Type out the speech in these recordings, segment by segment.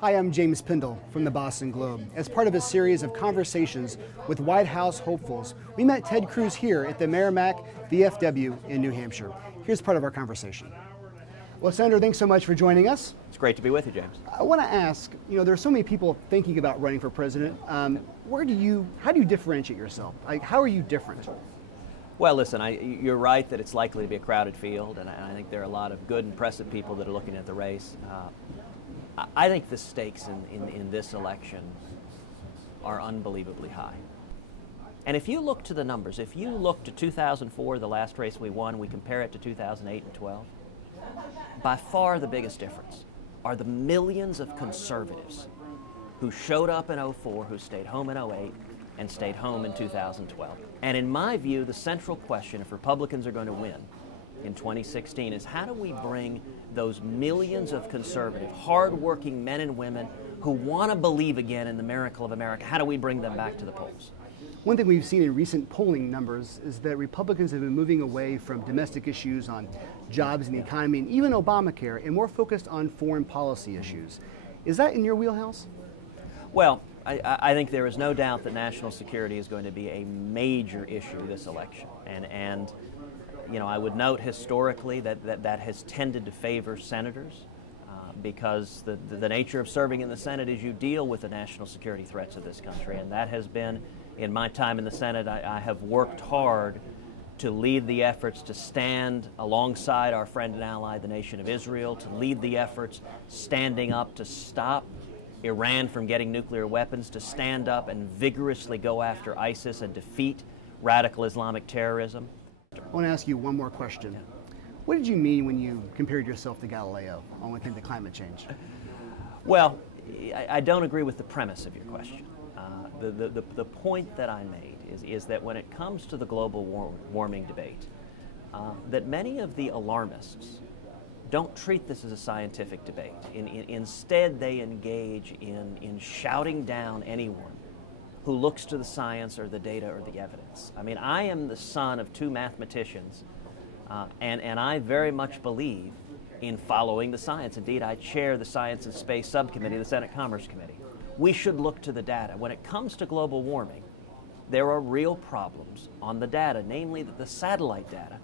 Hi, I'm James Pindle from the Boston Globe. As part of a series of conversations with White House hopefuls, we met Ted Cruz here at the Merrimack VFW in New Hampshire. Here's part of our conversation. Well, Senator, thanks so much for joining us. It's great to be with you, James. I want to ask, there are so many people thinking about running for president. How do you differentiate yourself? How are you different? Well, listen, you're right that it's likely to be a crowded field, and I think there are a lot of good, impressive people that are looking at the race. I think the stakes in this election are unbelievably high. And if you look to the numbers, if you look to 2004, the last race we won, we compare it to 2008 and 12, by far the biggest difference are the millions of conservatives who showed up in 04, who stayed home in 08, and stayed home in 2012. And in my view, the central question, if Republicans are going to win in 2016, is how do we bring those millions of conservative, hardworking men and women who want to believe again in the miracle of America, how do we bring them back to the polls? One thing we've seen in recent polling numbers is that Republicans have been moving away from domestic issues on jobs and the economy and even Obamacare and more focused on foreign policy issues. Is that in your wheelhouse? Well, I think there is no doubt that national security is going to be a major issue this election. And I would note historically that has tended to favor senators because the nature of serving in the Senate is you deal with the national security threats of this country. And that has been, in my time in the Senate, I have worked hard to lead the efforts to stand alongside our friend and ally, the nation of Israel, to lead the efforts standing up to stop Iran from getting nuclear weapons, to stand up and vigorously go after ISIS and defeat radical Islamic terrorism. I want to ask you one more question. What did you mean when you compared yourself to Galileo when it came to climate change? Well, I don't agree with the premise of your question. The point that I made is that when it comes to the global warming debate, that many of the alarmists don't treat this as a scientific debate. Instead, they engage in shouting down anyone who looks to the science or the data or the evidence. I mean, I am the son of two mathematicians, and I very much believe in following the science. Indeed, I chair the Science and Space Subcommittee of the Senate Commerce Committee. We should look to the data. When it comes to global warming, there are real problems on the data, namely that the satellite data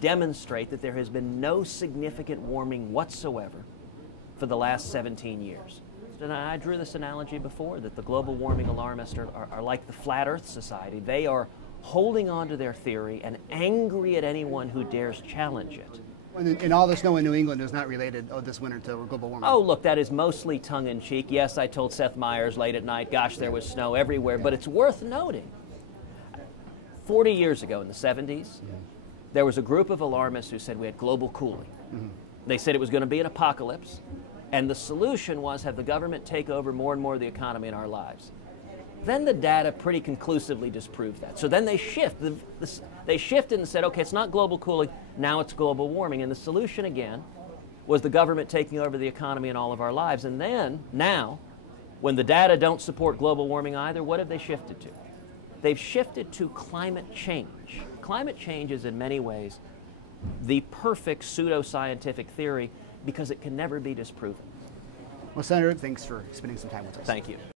demonstrate that there has been no significant warming whatsoever for the last 17 years. And I drew this analogy before, that the global warming alarmists are like the Flat Earth Society. They are holding on to their theory and angry at anyone who dares challenge it. And all the snow in New England is not related this winter to global warming? Oh, look, that is mostly tongue-in-cheek. Yes, I told Seth Meyers late at night, gosh, there was snow everywhere, but it's worth noting. 40 years ago in the 70s, there was a group of alarmists who said we had global cooling. They said it was going to be an apocalypse, and the solution was have the government take over more and more of the economy in our lives. Then the data pretty conclusively disproved that. So then they shifted and said, okay, it's not global cooling, now it's global warming. And the solution again was the government taking over the economy in all of our lives. And then, now, when the data don't support global warming either, what have they shifted to? They've shifted to climate change. Climate change is in many ways the perfect pseudoscientific theory because it can never be disproven. Well, Senator, thanks for spending some time with us. Thank you.